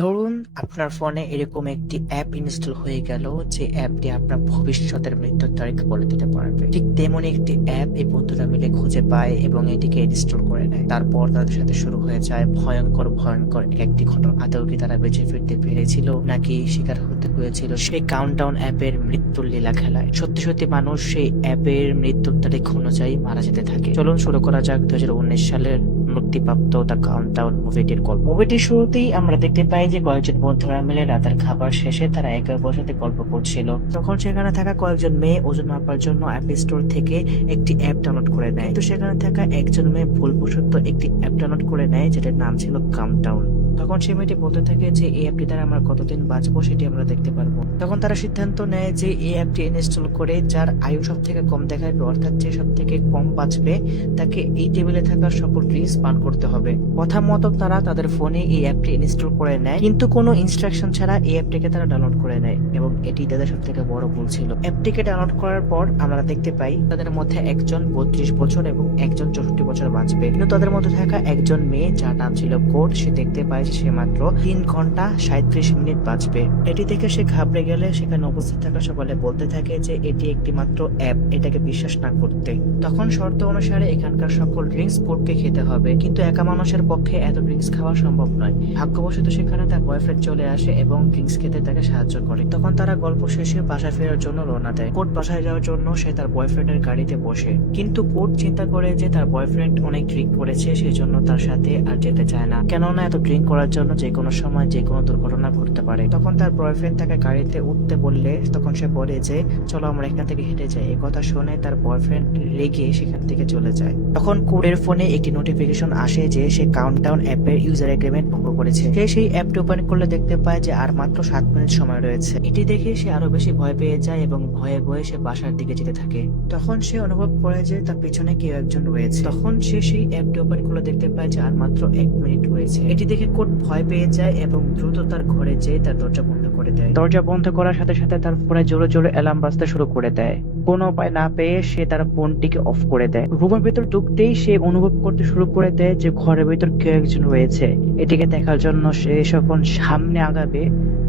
ধরুন আপনার ফোনে এরকম একটি অ্যাপ ইনস্টল হয়ে গেল যে অ্যাপটি আপনার ভবিষ্যতের মৃত্যুর তারিখ বলে দিতে পারবে। ঠিক তেমনই একটি অ্যাপ এই বন্ধুরা মিলে খুঁজে পায় এবং এটিকে ইনস্টল করে নেয়। তারপর তাদের সাথে শুরু হয়ে যায় ভয়ঙ্কর ভয়ঙ্কর একটি ঘটনা। আদৌ কি তারা বেঁচে ফিরতে পেরেছিল নাকি শিকার হতে হয়েছিল সেই কাউন্টডাউন অ্যাপের মৃত্যুর লীলা খেলায়। সত্যি সত্যি মানুষ সেই অ্যাপের মৃত্যুর তারিখ অনুযায়ী মারা যেতে থাকে। চলুন শুরু করা যাক 2019 সালের মুক্তিপ্রাপ্ত দ্য কাউন্টডাউন মুভিটির গল্প। মুভিটির শুরুতেই আমরা দেখতে পাই যে কয়েকজন বন্ধুরা মিলে রাতের খাবার শেষে তারা একে অপরের সাথে গল্প করছিল। তখন সেখানে থাকা কয়েকজন মেয়ে ওজন মাপার জন্য অ্যাপ স্টোর থেকে একটি অ্যাপ ডাউনলোড করে নেয়। তো সেখানে থাকা একজন মেয়ে ভুলবশত একটি অ্যাপ ডাউনলোড করে নেয় যেটার নাম ছিল কাউন্টডাউন। তখন সে মেয়েটি বলতে থাকে যে এই অ্যাপটি দ্বারা আমরা কতদিন বাঁচবো সেটি আমরা দেখতে পারবো। তখন তারা সিদ্ধান্ত নেয় যে এই অ্যাপটি ইনস্টল করে যার আয়ু সব থেকে কম দেখাবে, অর্থাৎ যে সব থেকে কম বাঁচবে, তাকে এই টেবিলে থাকা সকল ড্রিঙ্কস পান করতে হবে। কথা মতো তারা তাদের ফোনে এই অ্যাপটি ইনস্টল করে নেয়, কিন্তু কোনো ইনস্ট্রাকশন ছাড়া এই অ্যাপটিকে তারা ডাউনলোড করে নেয় এবং এটি তাদের সব থেকে বড় ভুল ছিল। অ্যাপটিকে ডাউনলোড করার পর আমরা দেখতে পাই তাদের মধ্যে একজন 32 বছর এবং একজন 64 বছর বাঁচবে, কিন্তু তাদের মধ্যে থাকা একজন মেয়ে যার নাম ছিল কোড, সে দেখতে পায় যে সে মাত্র 3 ঘন্টা 37 মিনিট বাঁচবে। এটি দেখে সে ঘাবড়ে গেলে সেখানে উপস্থিত থাকা সকলে বলতে থাকে যে এটি একটি মাত্র অ্যাপ, এটাকে বিশ্বাস না করতে। তখন শর্ত অনুসারে এখানকার সকল ড্রিঙ্কস কোডকে খেতে হবে, কিন্তু একা মানুষের পক্ষে এত ড্রিঙ্কস খাওয়া সম্ভব নয়। ভাগ্যবশত সেখানে তার বয়ফ্রেন্ড চলে আসে এবং ড্রিঙ্কস খেতে তাকে সাহায্য করে। তখন তারা গল্প শেষে বাসায় ফেরার জন্য রওনা দেয়। কোড বাসায় যাওয়ার জন্য সে তার বয়ফ্রেন্ডের গাড়িতে বসে, কিন্তু কোড চিন্তা করে যে তার বয়ফ্রেন্ড অনেক ড্রিঙ্ক করেছে, সেই জন্য তার সাথে আর যেতে চায় না, কেননা এত ড্রিঙ্ক করার জন্য যে কোনো সময় যে কোনো দুর্ঘটনা ঘটতে পারে। তখন তার বয়ফ্রেন্ড তাকে গাড়িতে উঠতে বললে তখন সে বলে যে চলো আমরা এখান থেকে হেঁটে যাই। এই কথা শুনে তার বয়ফ্রেন্ড রেগে সেখান থেকে চলে যায়। তখন কোডের ফোনে একটি নোটিফিকেশন আসে যে সে কাউন্টডাউন অ্যাপের ইউজার এগ্রিমেন্ট ভঙ্গ করেছে। সে সেই অ্যাপটি ওপেন করলে দেখতে পায় যে আর মাত্র 7 মিনিট সময় রয়েছে। এটি দেখে সে আরো বেশি ভয় পেয়ে যায় এবং ভয়ে ভয়ে সে বাসার দিকে যেতে থাকে। তখন সে অনুভব করে যে তার পিছনে কেউ একজন রয়েছে। তখন সে সেই অ্যাপটি ওপেন করলে দেখতে পায় যে আর মাত্র 1 মিনিট রয়েছে। এটি দেখে কোড ভয় পেয়ে যায় এবং দ্রুত তার ঘরে যেয়ে তার দরজা বন্ধ করে দেয়। দরজা বন্ধ করার সাথে সাথে তার ফোনে জোরে জোরে অ্যালার্ম বাজতে শুরু করে দেয়। কোনো উপায় না পেয়ে সে তার ফোনটিকে অফ করে দেয়। রুমের ভেতর ঢুকতেই সে অনুভব করতে শুরু করে দেয় যে ঘরের ভেতর কেউ একজন রয়েছে। এটিকে দেখার জন্য সে যখন সামনে আগাবে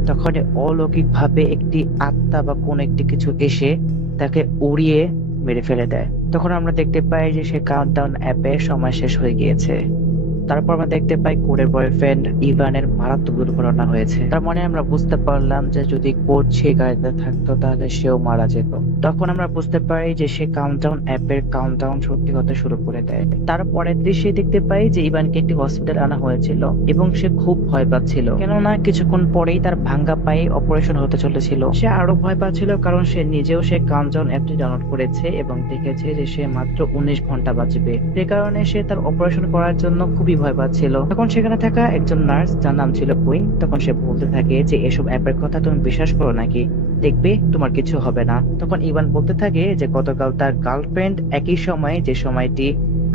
তখন অলৌকিক ভাবে একটি আত্মা বা কোন একটি কিছু এসে তাকে উড়িয়ে মেরে ফেলে দেয়। তখন আমরা দেখতে পাই যে সে কাউন্টডাউন অ্যাপে সময় শেষ হয়ে গিয়েছে। তারপর আমরা দেখতে পাই কোডের বয়ফ্রেন্ড ইভানের মারাত্মক দুর্ঘটনা হয়েছে। তার মানে আমরা বুঝতে পারলাম যে যদি কোড সে গাড়িতে থাকতো তাহলে সেও মারা যেত। তখন আমরা বুঝতে পারি যে সে কাউন্টডাউন অ্যাপের কাউন্টডাউন সত্যি হতে শুরু করে দেয়। তারপরের দৃশ্যে দেখতে পাই যে ইভানকে একটি হসপিটাল আনা হয়েছিল এবং সে খুব ভয় পাচ্ছিল, কেননা কিছুক্ষণ পরেই তার ভাঙ্গা পায়ে অপারেশন হতে চলেছিল। সে আরো ভয় পাচ্ছিল কারণ সে নিজেও সে কাউন্টডাউন অ্যাপটি ডাউনলোড করেছে এবং দেখেছে যে সে মাত্র 19 ঘন্টা বাঁচবে। সে কারণে সে তার অপারেশন করার জন্য খুবই ভয় পাচ্ছিল। তখন সেখানে থাকা একজন নার্স যার নাম ছিল কুইন, তখন সে বলতে থাকে যে এসব অ্যাপের কথা তুমি বিশ্বাস করো নাকি, দেখবে তোমার কিছু হবে না। তখন ইভান বলতে থাকে যে গতকাল তার গার্লফ্রেন্ড একই সময়ে যে সময়টি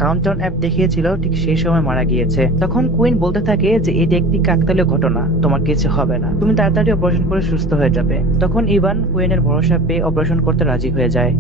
কাউন্টডাউন অ্যাপ দেখিয়েছিল ঠিক সেই সময় মারা গিয়েছে। তখন কুইন বলতে থাকে যে এটি একটি কাকতালীয় ঘটনা, তোমার কিছু হবে না, তুমি তাড়াতাড়ি অপারেশন করে সুস্থ হয়ে যাবে। তখন ইভান কুইনের ভরসা পেয়ে অপারেশন করতে রাজি হয়ে যায়।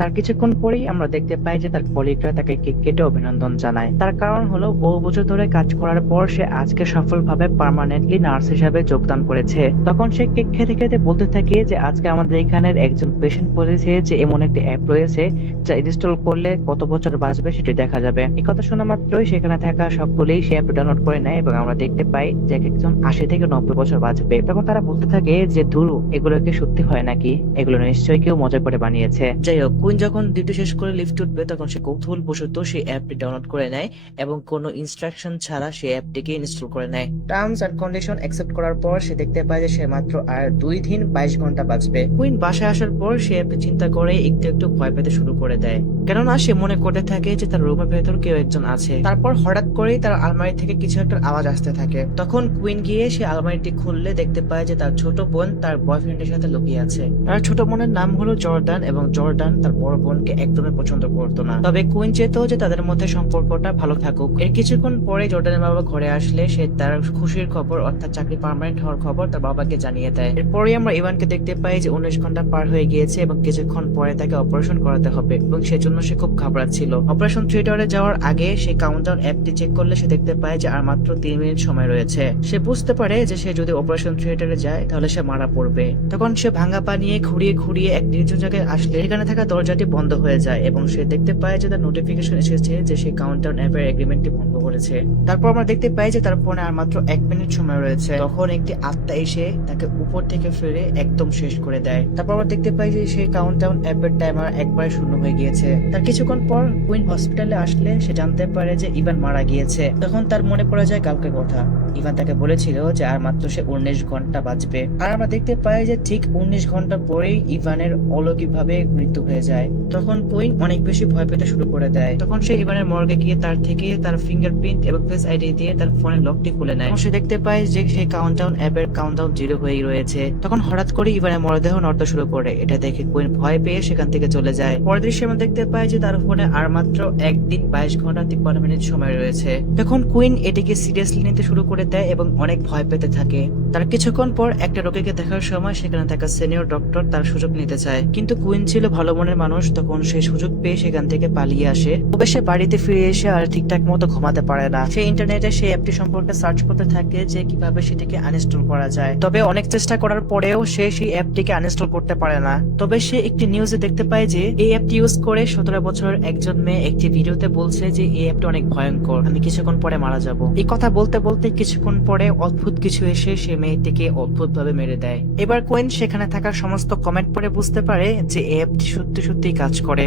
তার কিছুক্ষণ পরেই আমরা দেখতে পাই যে তার কলিগরা তাকে কেক কেটে অভিনন্দন জানায়। তার কারণ হলো বহু বছর ধরে কাজ করার পর সে আজকে সফলভাবে পার্মানেন্টলি নার্স হিসাবে যোগদান করেছে। তখন সে কেক খেতে খেতে বলতে থাকে যে আজকে আমাদের এখানের একজন পেশেন্ট বলেছে যে এমন একটি অ্যাপ রয়েছে যা ইনস্টল করলে কত বছর বাঁচবে সেটি দেখা যাবে। এই কথা শোনা মাত্রই সেখানে থাকা সকলেই সে অ্যাপ ডাউনলোড করে নেয় এবং আমরা দেখতে পাই যে একজন 80 থেকে 90 বছর বাঁচবে। তখন তারা বলতে থাকে যে ধুরু, এগুলো কি সত্যি হয় নাকি, এগুলো নিশ্চয়ই কেউ মজা করে বানিয়েছে। যাই হোক, কুইন যখন ডিউটি শেষ করে লিফট উঠবে তখন সে কৌতূহলবশত সেই অ্যাপটি ডাউনলোড করে নেয় এবং কোনো ইনস্ট্রাকশন ছাড়া সেই অ্যাপটিকে ইনস্টল করে নেয়। টার্মস এন্ড কন্ডিশন অ্যাকসেপ্ট করার পর সে দেখতে পায় যে সে মাত্র আর 2 দিন 22 ঘন্টা বাঁচবে। কুইন বাসায় আসার পর সে অ্যাপটি চিন্তা করে একটু একটু ভয় পেতে শুরু করে দেয়, কেননা সে মনে করতে থাকে যে তার রুমের ভেতর কেউ একজন আছে। তারপর হঠাৎ করেই তার আলমারি থেকে কিছু একটা আওয়াজ আসতে থাকে। তখন কুইন গিয়ে সে আলমারিটি খুললে দেখতে পায় যে তার ছোট বোন তার বয়ফ্রেন্ডের সাথে লুকিয়ে আছে। তার ছোট বোনের নাম হলো জর্ডান এবং জর্ডান তার তার বড় বোনকে একদমই পছন্দ করতো না। তবে কুইন চেত যে তাদের মধ্যে সম্পর্কটা ভালো থাকুক। এর কিছুক্ষণ পরে জর্ডানের বাবা ঘরে আসলে সে তার খুশির খবর অর্থাৎ চাকরি পার্মানেন্ট হওয়ার খবর তার বাবাকে জানিয়ে দেয়। এরপরে আমরা ইভানকে দেখতে পাই যে 19 ঘন্টা পার হয়ে গিয়েছে এবং কিছুক্ষণ পরে তাকে অপারেশন করাতে হবে এবং সেজন্য সে খুব ঘাবড়াচ্ছিল। অপারেশন থিয়েটারে যাওয়ার আগে সে কাউন্টডাউন অ্যাপটি চেক করলে সে দেখতে পায় যে আর মাত্র 3 মিনিট সময় রয়েছে। সে বুঝতে পারে যে সে যদি অপারেশন থিয়েটারে যায় তাহলে সে মারা পড়বে। তখন সে ভাঙা পা নিয়ে ঘুরিয়ে ঘুরিয়ে এক নির্জন জায়গায় আসলে সেখানে থাকা দরজাটি বন্ধ হয়ে যায় এবং সে দেখতে পায় যে তার নোটিফিকেশন এসেছে যে সে কাউন্টডাউন অ্যাপের এগ্রিমেন্টটি ভঙ্গ করেছে। তারপর আমরা দেখতে পাই যে তার ফোনে আর মাত্র 1 মিনিট সময় রয়েছে। তখন একটি আত্মা এসে তাকে উপর থেকে ফেলে একদম শেষ করে দেয়। তারপর আমরা দেখতে পাই যে সেই কাউন্টডাউন অ্যাপের টাইমার একবারে শূন্য হয়ে গিয়েছে। তার কিছুক্ষণ পর কুইন হসপিটালে আসলে সে জানতে পারে যে ইভান মারা গিয়েছে। তখন তার মনে পড়ে যায় কালকের কথা। ইভান তাকে বলেছিল যে আর মাত্র সে 19 ঘন্টা বাঁচবে। আর আমরা দেখতে পাই যে ঠিক 19 ঘন্টা পরেই ইভানের অলৌকিকভাবে মৃত্যু হয়ে যায়। তখন কুইন অনেক বেশি ভয় পেতে শুরু করে দেয়। তখন সে ইভানের মর্গে গিয়ে তার থেকে তার ফিঙ্গারপ্রিন্ট এবং ফেস আইডি দিয়ে তার ফোনের লকটি খুলে নেয়। সে দেখতে পায় যে সেই কাউন্টডাউন অ্যাপের কাউন্টডাউন 0 হয়েই রয়েছে। তখন হঠাৎ করে ইভানের মরদেহ নড়তে শুরু করে। এটা দেখে কুইন ভয় পেয়ে সেখান থেকে চলে যায়। পরের দৃশ্যে আমরা দেখতে পাই যে তার ফোনে আর মাত্র 1 দিন 22 ঘন্টা 53 মিনিট সময় রয়েছে। তখন কুইন এটিকে সিরিয়াসলি নিতে শুরু করে দেয় এবং অনেক ভয় পেতে থাকে। তার কিছুক্ষণ পর একটা রোগীকে দেখার সময় সেখানে থাকা সিনিয়র ডক্টর তার সুযোগ নিতে চায়, কিন্তু কুইন ছিল ভালো মনের মানুষ। তখন সে সুযোগ পেয়ে সেখান থেকে পালিয়ে আসে। তবে সে বাড়িতে ফিরে এসে আর ঠিকঠাক মতো ঘুমাতে পারে না। সে ইন্টারনেটে সেই অ্যাপটি সম্পর্কে সার্চ করতে থাকে যে কিভাবে সেটিকে আনইনস্টল করা যায়। তবে অনেক চেষ্টা করার পরেও সে সেই অ্যাপটিকে আনইনস্টল করতে পারে না। তবে সে একটি নিউজে দেখতে পায় যে এই অ্যাপটি ইউজ করে 17 বছরের একজন মেয়ে একটি ভিডিওতে বলছে যে এই অ্যাপটি অনেক ভয়ঙ্কর, আমি কিছুক্ষণ পরে মারা যাব। এই কথা বলতে বলতে কিছুক্ষণ পরে অদ্ভুত কিছু এসে সে মেয়েটিকে অদ্ভুত ভাবে মেরে দেয়। এবার কুইন সেখানে থাকা সমস্ত কমেন্ট পড়ে বুঝতে পারে যে এই অ্যাপটি সত্যি সত্যি কাজ করে।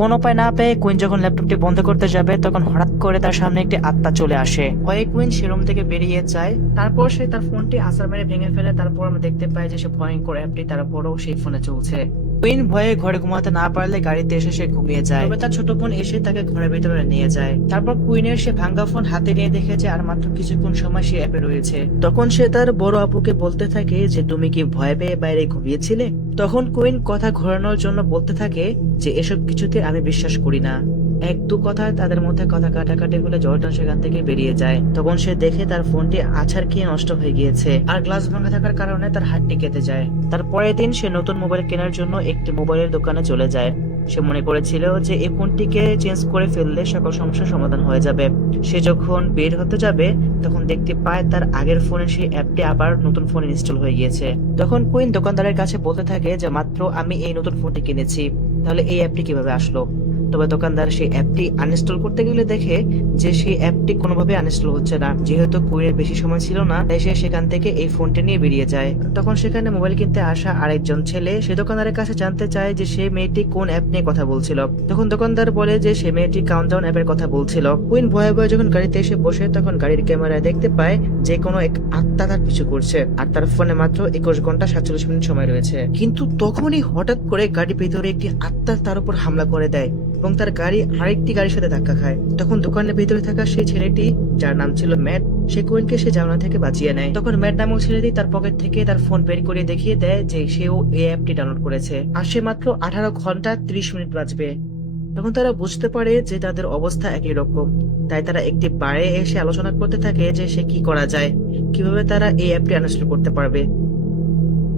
কোন উপায় না পেয়ে কুইন যখন ল্যাপটপটি বন্ধ করতে যাবে তখন হঠাৎ করে তার সামনে একটি আত্মা চলে আসে। ভয়ে কুইন সে রুম থেকে বেরিয়ে যায়। তারপর সে তার ফোনটি আছাড় মেরে ভেঙে ফেলে। তারপর আমরা দেখতে পাই যে সে ভয়ঙ্কর অ্যাপটি তার উপরও সেই ফোনে চলছে। কুইন ভয়ে ঘরে ঘুমাতে না পারলে গাড়িতে এসে সে ঘুমিয়ে যায়। তবে তার ছোট বোন এসে তাকে ঘরের ভিতরে নিয়ে যায়। তারপর কুইনের সে ভাঙ্গা ফোন হাতে নিয়ে দেখেছে আর মাত্র কিছুক্ষণ সময় সে অ্যাপে রয়েছে। তখন সে তার বড় আপুকে বলতে থাকে যে তুমি কি ভয় পেয়ে বাইরে ঘুমিয়েছিলে? তখন কুইন কথা ঘোরানোর জন্য বলতে থাকে যে এসব কিছুতে আমি বিশ্বাস করি না। 1-2 কথা তাদের মধ্যে কথা কাটাকাটি হলে জর্ডান সেখান থেকে বেরিয়ে যায়। তখন সে দেখে তার ফোনটি আছাড় খেয়ে নষ্ট হয়ে গিয়েছে আর গ্লাস ভাঙা থাকার কারণে তার হাতটি কেটে যায়। তার পরের দিন সে নতুন মোবাইল কেনার জন্য একটি মোবাইলের দোকানে চলে যায়। সে মনে করেছিল যে এই ফোনটিকে চেঞ্জ করে ফেললে সকল সমস্যার সমাধান হয়ে যাবে। সে যখন বের হতে যাবে তখন দেখতে পায় তার আগের ফোনে সেই অ্যাপটি আবার নতুন ফোনে ইনস্টল হয়ে গিয়েছে। তখন কুইন দোকানদারের কাছে বলতে থাকে যে মাত্র আমি এই নতুন ফোনটি কিনেছি, তাহলে এই অ্যাপটি কিভাবে আসলো? তবে দোকানদার সেই অ্যাপটি আনইনস্টল করতে গেলে দেখে যে সেই অ্যাপটি কোনোভাবে আনইনস্টল হচ্ছে না। যেহেতু কুইনের বেশি সময় ছিল না তাই সে সেখান থেকে এই ফোনটি নিয়ে বেরিয়ে যায়। তখন সেখানে মোবাইল কিনতে আসা আরেকজন ছেলে সে দোকানদারের কাছে জানতে চায় যে সেই মেয়েটি কোন অ্যাপ নিয়ে কথা বলছিল। তখন দোকানদার বলে যে সে মেয়েটি কাউন্টডাউন অ্যাপের কথা বলছিল। কুইন ভয়ে ভয়ে যখন গাড়িতে এসে বসে তখন গাড়ির ক্যামেরায় দেখতে পায় যে কোনো এক আত্মা তার পিছু করছে আর তার ফোনে মাত্র 21 ঘন্টা 47 মিনিট সময় রয়েছে। কিন্তু তখনই হঠাৎ করে গাড়ির ভেতরে একটি আত্মা তার উপর হামলা করে দেয় এবং তার গাড়ি আরেকটি গাড়ির সাথে ধাক্কা খায়। তখন দোকানের ভিতরে থাকা সেই ছেলেটি যার নাম ছিল ম্যাট সে কুইনকে সে জানলা থেকে বাঁচিয়ে নেয়। তখন ম্যাট নামক ছেলেটি তার পকেট থেকে তার ফোন বের করে দেখিয়ে দেয় যে সেও এই অ্যাপটি ডাউনলোড করেছে আর সে মাত্র 18 ঘন্টা 30 মিনিট বাঁচবে। তখন তারা বুঝতে পারে যে তাদের অবস্থা একই রকম। তাই তারা একটি বারে এসে আলোচনা করতে থাকে যে সে কি করা যায়, কিভাবে তারা এই অ্যাপটি আনইনস্টল করতে পারবে।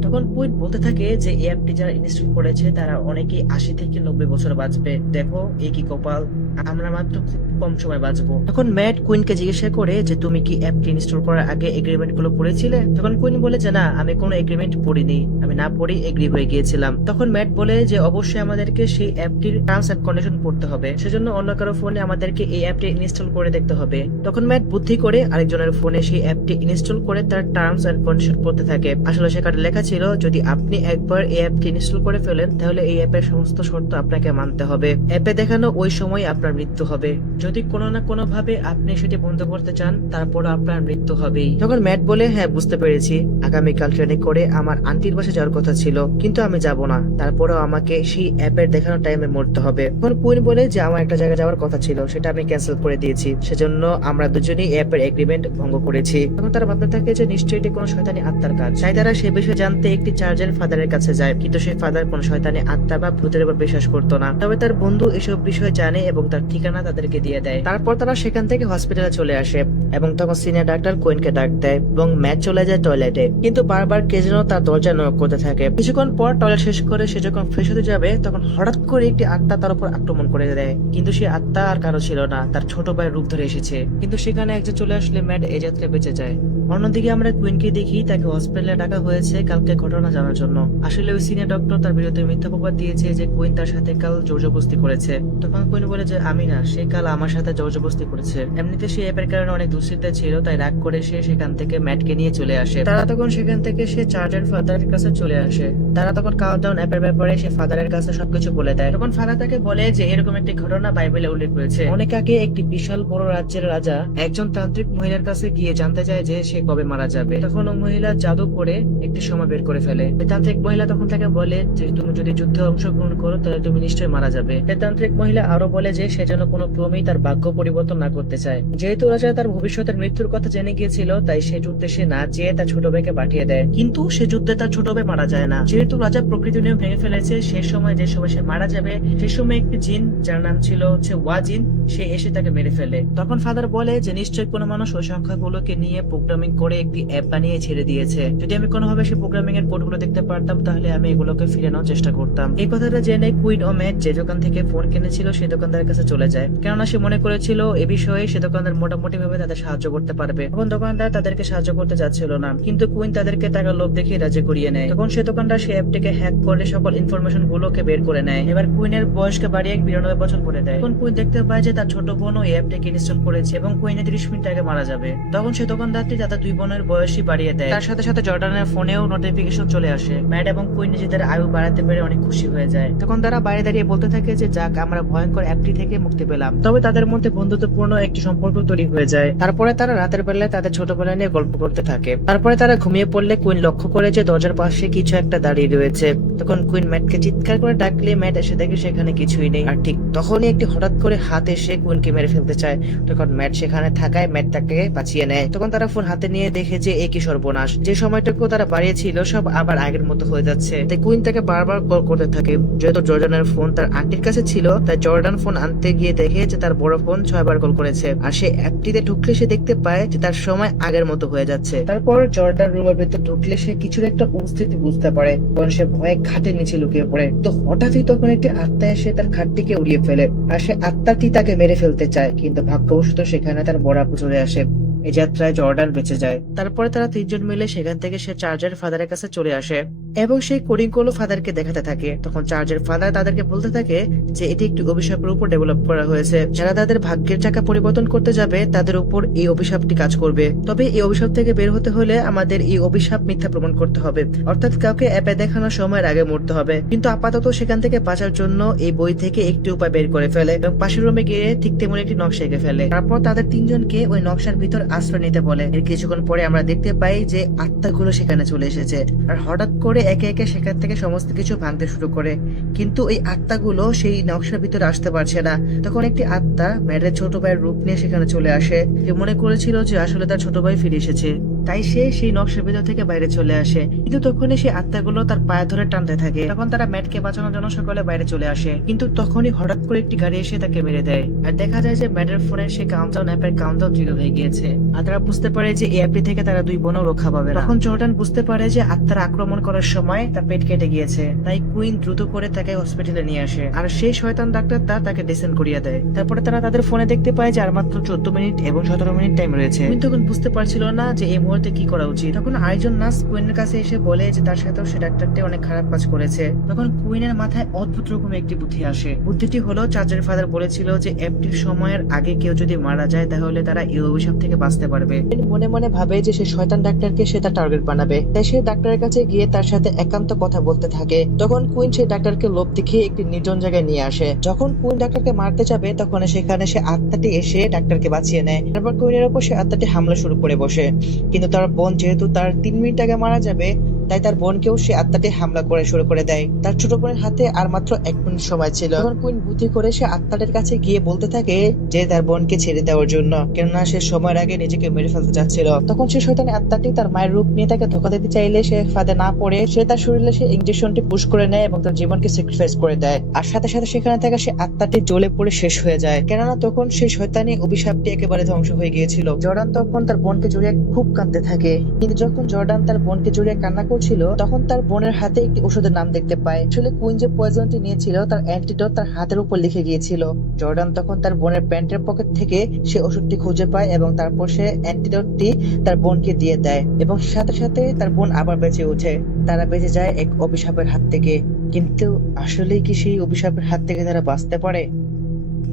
তখন কুইন বলতে থাকে যে এই অ্যাপটি যারা ইনস্টল করেছে তারা অনেকেই 80 থেকে 90 বছর বাঁচবে। দেখো এই কি কপাল, আমরা মাত্র খুব কম সময় বাঁচবো। তখন ম্যাট কুইনকে জিজ্ঞাসা করে যে তুমি কি অ্যাপটি ইনস্টল করার আগে এগ্রিমেন্ট গুলো পড়েছিলে? তখন কুইন বলে যে না, আমি কোনো এগ্রিমেন্ট পড়িনি, আমি না পড়ে এগ্রি হয়ে গিয়েছিলাম। তখন ম্যাট বলে যে অবশ্যই আমাদেরকে সেই অ্যাপটির টার্মস এন্ড কন্ডিশন পড়তে হবে, সেজন্য অন্য কারো ফোনে আমাদেরকে এই অ্যাপটি ইনস্টল করে দেখতে হবে। তখন ম্যাট বুদ্ধি করে আরেকজনের ফোনে সেই অ্যাপটি ইনস্টল করে তার টার্মস এন্ড কন্ডিশন পড়তে থাকে। আসলে সেখানে লেখা ছিল যদি আপনি একবার এই অ্যাপটি ইনস্টল করে ফেলেন তাহলে এই অ্যাপের সমস্ত শর্ত আপনাকে মানতে হবে। অ্যাপে দেখানো ওই সময় আপনার মৃত্যু হবে। যদি কোনো না কোনো ভাবে আপনি সেটি বন্ধ করতে চান তারপর আপনার মৃত্যু হবেই। তখন ম্যাট বলে হ্যাঁ বুঝতে পেরেছি, আগামীকাল ট্রেনে করে আমার আন্টির বাসে যাওয়ার কথা ছিল, কিন্তু আমি যাব না। তারপরেও আমাকে সেই অ্যাপের দেখানো টাইমে মরতে হবে। তখন কুইন বলে যে আমার একটা জায়গায় যাওয়ার কথা ছিল, সেটা আমি ক্যান্সেল করে দিয়েছি, সেজন্য আমরা দুজনেই অ্যাপের এগ্রিমেন্ট ভঙ্গ করেছি। তখন তারা ভাবতে থাকে যে নিশ্চয়ই এটি কোনো শয়তানি আত্মার কাজ। তাই তারা সে বিষয়ে জানতে একটি চার্জের ফাদারের কাছে যায়, কিন্তু সেই ফাদার কোনো শয়তানি আত্মা বা ভূতের উপর বিশ্বাস করতো না। তবে তার বন্ধু এসব বিষয় জানে এবং তার ঠিকানা তাদেরকে দিয়ে দেয়। তারপর তারা সেখান থেকে হসপিটালে চলে আসে এবং তখন সিনিয়র ডাক্তার কুইনকে ডাক দেয় এবং ম্যাট চলে যায় টয়লেটে, কিন্তু বারবার কে যেন তার দরজা নক করতে থাকে। কিছুক্ষণ পর টয়লেট শেষ করে সে যখন ফ্রেশ হতে যাবে, তখন হঠাৎ করে একটি আত্মা তার উপর আক্রমণ করে দেয়। কিন্তু সে আত্মা আর কারো ছিল না, তার ছোট ভাইয়ের রূপ ধরে এসেছে। কিন্তু সেখানে একজন চলে আসলে ম্যাট এই যাত্রায় বেঁচে যায়। অন্যদিকে আমরা কুইনকে দেখি, তাকে হসপিটালে ডাকা হয়েছে কালকে ঘটনা জানার জন্য। আসলে ওই সিনিয়র ডক্টর তার বিরুদ্ধে মিথ্যা অপবাদ দিয়েছে যে কুইন তার সাথে কাল জোরজবস্তি করেছে। তখন কুইন বলে যে আমি না, সে কাল আমার সাথে জোরজবস্তি করেছে। এমনিতে সে অ্যাপের কারণে অনেক দুশ্চিন্তা ছিল, তাই রাগ করে সে সেখান থেকে ম্যাটকে নিয়ে চলে আসে। তারা তখন সেখান থেকে সে চার্জের ফাদারের কাছে চলে আসে। তারা তখন কাউন্টডাউন অ্যাপের ব্যাপারে সে ফাদারের কাছে সবকিছু বলে দেয়। তখন ফাদার তাকে বলে যে এরকম একটি ঘটনা বাইবেলে উল্লেখ রয়েছে। অনেক আগে একটি বিশাল বড় রাজ্যের রাজা একজন তান্ত্রিক মহিলার কাছে গিয়ে জানতে চায় যে সে কবে মারা যাবে। তখন ওই মহিলা জাদু করে একটি সময় বের করে ফেলে। তান্ত্রিক মহিলা তখন তাকে বলে যে তুমি যদি যুদ্ধে অংশগ্রহণ করো তাহলে তুমি নিশ্চয়ই মারা যাবে। তান্ত্রিক মহিলা আরো বলে যে সে যেন কোনো ক্রমেই তার ভাগ্য পরিবর্তন না করতে চায়। যেহেতু রাজা তার ভবিষ্যতের মৃত্যুর কথা জেনে গিয়েছিল, তাই সে যুদ্ধে সে না চেয়ে তার ছোট ভাইকে পাঠিয়ে দেয়। কিন্তু সে যুদ্ধে তার ছোট ভাই মারা যায় না। যেহেতু রাজা প্রকৃতি নিয়ম ভেঙে ফেলেছে, সে সময় যে সময় সে মারা যাবে, সে সময় একটি জিন যার নাম ছিল ওয়াজিন, সে এসে তাকে মেরে ফেলে। তখন ফাদার বলে যে নিশ্চয়ই কোনো মানুষ ওই সংখ্যাগুলোকে নিয়ে প্রোগ্রামিং করে একটি অ্যাপ বানিয়ে ছেড়ে দিয়েছে। যদি আমি কোনোভাবে সেই প্রোগ্রামিং এর কোডগুলো দেখতে পারতাম, তাহলে আমি এগুলোকে ফিরে নেওয়ার চেষ্টা করতাম। এই কথাটা জেনে কুইন ও ম্যাট যে দোকান থেকে ফোন কিনেছিল সেই দোকানদারের কাছে চলে যায়, কেননা সে মনে করেছিল এ বিষয়ে সে দোকানদার মোটামুটি ভাবে তাদের সাহায্য করতে পারবে। তখন দোকানদার তাদেরকে সাহায্য করতে যাচ্ছিল না, কিন্তু কুইন তাদেরকে টাকা লোভ দেখিয়ে রাজি করিয়ে নেয়। তখন সে দোকানদার সেই অ্যাপটিকে হ্যাক করে সকল ইনফরমেশন গুলোকে বের করে নেয়। এবার কুইনের বয়সকে বাড়িয়ে 92 বছর করে দেয়। তখন কুইন দেখতে পায় যে তার ছোট বোনও এই অ্যাপটিকে ইনস্টল করেছে এবং কুইনে 30 মিনিট আগে মারা যাবে। তখন সে দোকানদারটি তাদের দুই বোনের বয়সই বাড়িয়ে দেয়। তার সাথে সাথে জর্ডানের ফোনেও নোটিফিকেশন চলে আসে। ম্যাট এবং কুইন নিজেদের আয়ু বাড়াতে পেরে অনেক খুশি হয়ে যায়। তখন তারা বাইরে দাঁড়িয়ে বলতে থাকে যে যাক, আমরা ভয়ঙ্কর অ্যাপটি থেকে মুক্তি পেলাম। তবে তাদের মধ্যে বন্ধুত্বপূর্ণ একটি সম্পর্ক তৈরি হয়ে যায়। তারপরে তারা রাতের বেলায় তাদের ছোটবেলা নিয়ে গল্প করতে থাকে। তারপরে তারা ঘুমিয়ে পড়লে কুইন লক্ষ্য করে যে দরজার পাশে কিছু একটা দাঁড়িয়ে রয়েছে। তখন কুইন ম্যাটকে চিৎকার করে ডাকলে ম্যাট এসে দেখে সেখানে কিছুই নেই। আর ঠিক তখনই একটি হঠাৎ করে হাত এসে কুইনকে মেরে ফেলতে চায়। তখন ম্যাট সেখানে থাকায় ম্যাট তাকে বাঁচিয়ে নেয়। তখন তারা ফোন হাতে নিয়ে দেখে যে একই সর্বনাশ, যে সময়টুকু তারা বাড়িয়েছিল সব আবার আগের মতো হয়ে যাচ্ছে। তাই কুইন তাকে বারবার কল করতে থাকে। যেহেতু জর্ডানের ফোন তার আন্টির কাছে ছিল, তাই জর্ডান ফোন আনতে গিয়ে দেখে যে তার বড় ফোন 6 বার কল করেছে। আর সে অ্যাপটিতে ঢুকলে সে দেখতে পায় যে তার সময় আগের মতো হয়ে যাচ্ছে। তারপর জর্ডান রুমের ভিতরে ঢুকলে সে কিছুর একটা উপস্থিতি বুঝতে পারে। তখন সে ভয়ে খাটের নিচে লুকিয়ে পড়ে। তো হঠাৎই তখন একটি আত্মা এসে তার খাটটিকে উড়িয়ে ফেলে। আর সে আত্মাটি তাকে মেরে ফেলতে চায়, কিন্তু ভাগ্যবশত সেখানে তার বড় আপু চলে আসে। এই যাত্রায় জর্ডান বেঁচে যায়। তারপরে তারা তিনজন মিলে সেখান থেকে সে চার্জের ফাদারের কাছে চলে আসে এবং সেই কোডিং গুলো ফাদারকে দেখাতে থাকে। তখন চার্জের ফাদার তাদেরকে বলতে থাকে যে এটি একটি অভিশাপের উপর ডেভেলপ করা হয়েছে। যারা তাদের ভাগ্যের চাকা পরিবর্তন করতে যাবে তাদের উপর এই অভিশাপটি কাজ করবে। তবে এই অভিশাপ থেকে বের হতে হলে আমাদের এই অভিশাপ মিথ্যা প্রমাণ করতে হবে, অর্থাৎ কাউকে অ্যাপে দেখানোর সময়ের আগে মরতে হবে। কিন্তু আপাতত সেখান থেকে বাঁচার জন্য এই বই থেকে একটি উপায় বের করে ফেলে এবং পাশের রুমে গিয়ে ঠিক তেমন একটি নকশা এঁকে ফেলে। তারপর তাদের তিনজনকে ওই নকশার ভিতর আশ্রয় নিতে বলে। এর কিছুক্ষণ পরে আমরা দেখতে পাই যে আত্মাগুলো সেখানে চলে এসেছে আর হঠাৎ করে একে একে সেখান থেকে সমস্ত কিছু ভাঙতে শুরু করে। কিন্তু এই আত্মাগুলো সেই নকশার ভিতরে আসতে পারছে না। তখন একটি আত্মা ম্যাডের ছোট ভাইয়ের রূপ নিয়ে সেখানে চলে আসে। সে মনে করেছিল যে আসলে তার ছোট ভাই ফিরে এসেছে, তাই সে সেই নকশার ভিতর থেকে বাইরে চলে আসে। কিন্তু তখনই সেই আত্মাগুলো তার পায়ে ধরে টানতে থাকে। তখন তারা ম্যাটকে বাঁচানোর জন্য সকলে বাইরে চলে আসে। কিন্তু তখনই হঠাৎ করে একটি গাড়ি এসে তাকে মেরে দেয়। আর দেখা যায় যে ম্যাটের ফোনে সেই কাউন্টডাউন অ্যাপের কাউন্টডাউন জিরো হয়ে গিয়েছে। আর তারা বুঝতে পারে যে এই অ্যাপটি থেকে তারা দুই বোনও রক্ষা পাবে। তখন জর্ডান বুঝতে পারে যে আত্মার আক্রমণ করার সময় তার পেট কেটে গিয়েছে। তাই কুইন দ্রুত করে তাকে হসপিটালে নিয়ে আসে আর সেই শয়তান ডাক্তার তাকে ডিসেন্ট করিয়ে দেয়। তারপরে তারা তাদের ফোনে দেখতে পায় যে আর মাত্র 14 মিনিট এবং 17 মিনিট টাইম রয়েছে। কুইন তখন বুঝতে পারছিল না যে এই মুহূর্তে কি করা উচিত। তখন আরেকজন নার্স কুইনের কাছে এসে বলে যে তার সাথেও সে ডাক্তারটি অনেক খারাপ কাজ করেছে। তখন কুইনের মাথায় অদ্ভুত রকমের একটি বুদ্ধি আসে। বুদ্ধিটি হলো চার্জের ফাদার বলেছিল যে অ্যাপটির সময়ের আগে কেউ যদি মারা যায় তাহলে তারা এই অভিশাপ থেকে বাঁচতে পারবে। মনে মনে ভাবে যে সে শয়তান ডাক্তারকে সে তার টার্গেট বানাবে। তাই সে ডাক্তারের কাছে গিয়ে তার সাথে একান্ত কথা বলতে থাকে। তখন কুইন সেই ডাক্তারকে লোভ দেখিয়ে একটি নির্জন জায়গায় নিয়ে আসে। যখন কুইন ডাক্তারকে মারতে যাবে তখন সেখানে সে আত্মাটি এসে ডাক্তারকে বাঁচিয়ে নেয়। তারপর কুইনের উপর সে আত্মাটি হামলা শুরু করে বসে। কিন্তু তার বোন যেহেতু তার 3 মিনিট আগে মারা যাবে, তাই তার বোনকেও সে আত্মাটি হামলা করে শুরু করে দেয়। তার ছোট বোনের হাতে আর মাত্র 1 মিনিট সময় ছিল। তখন কুইন বুদ্ধি করে সে আত্মাটির কাছে গিয়ে বলতে থাকে যে তার বোনকে ছেড়ে দেওয়ার জন্য, কেননা সে সময়ের আগে নিজেকে মেরে ফেলতে চাচ্ছিল। তখন সে শয়তানি আত্মাটি তার মায়ের রূপ নিয়ে তাকে ধোকা দিতে চাইলে সে ফাঁদে না পড়ে সে তার শরীরে সে ইনজেকশনটি পুশ করে নেয় এবং তার জীবনকে স্যাক্রিফাইস করে দেয়। আর সাথে সাথে সেখানে থাকা সে আত্মাটি জ্বলে পড়ে শেষ হয়ে যায়, কেননা তখন সেই শয়তানি অভিশাপটি একেবারে ধ্বংস হয়ে গিয়েছিল। জর্ডান তখন তার বোনকে জড়িয়ে খুব কাঁদতে থাকে, কিন্তু যখন জর্ডান তার বোনকে জড়িয়ে কান্না করছিল তখন তার বোনের হাতে একটি ওষুধের নাম দেখতে পায়। আসলে কুইন যে পয়জনটি নিয়েছিল তার অ্যান্টিডোট তার হাতের উপর লিখে গিয়েছিল। জর্ডান তখন তার বোনের প্যান্টের পকেট থেকে সে ওষুধটি খুঁজে পায় এবং তারপর সে অ্যান্টিডোটটি তার বোনকে দিয়ে দেয় এবং সাথে সাথে তার বোন আবার বেঁচে ওঠে। তারা বেঁচে যায় এক অভিশাপের হাত থেকে, কিন্তু আসলেই কি সেই অভিশাপের হাত থেকে তারা বাঁচতে পারে?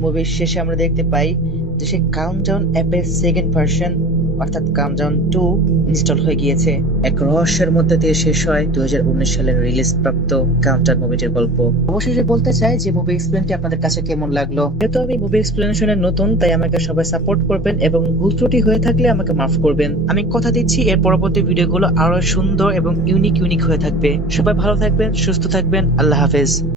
মুভির শেষে আমরা দেখতে পাই যে সে কাউন্টডাউন অ্যাপের সেকেন্ড ভার্সন অর্থাৎ কাউন্টডাউন 2 ইনস্টল হয়ে গিয়েছে। এক রহস্যের মধ্যে দিয়ে শেষ হয় 2019 সালের রিলিজ প্রাপ্ত কাউন্টডাউন মুভিটির গল্প। অবশেষে বলতে চাই যে মুভি এক্সপ্লেনটি আপনাদের কাছে কেমন লাগলো। যেহেতু আমি মুভি এক্সপ্লেনেশনে নতুন, তাই আমাকে সবাই সাপোর্ট করবেন এবং ভুল ত্রুটি হয়ে থাকলে আমাকে মাফ করবেন। আমি কথা দিচ্ছি এর পরবর্তী ভিডিওগুলো আরো সুন্দর এবং ইউনিক হয়ে থাকবে। সবাই ভালো থাকবেন, সুস্থ থাকবেন। আল্লাহ হাফেজ।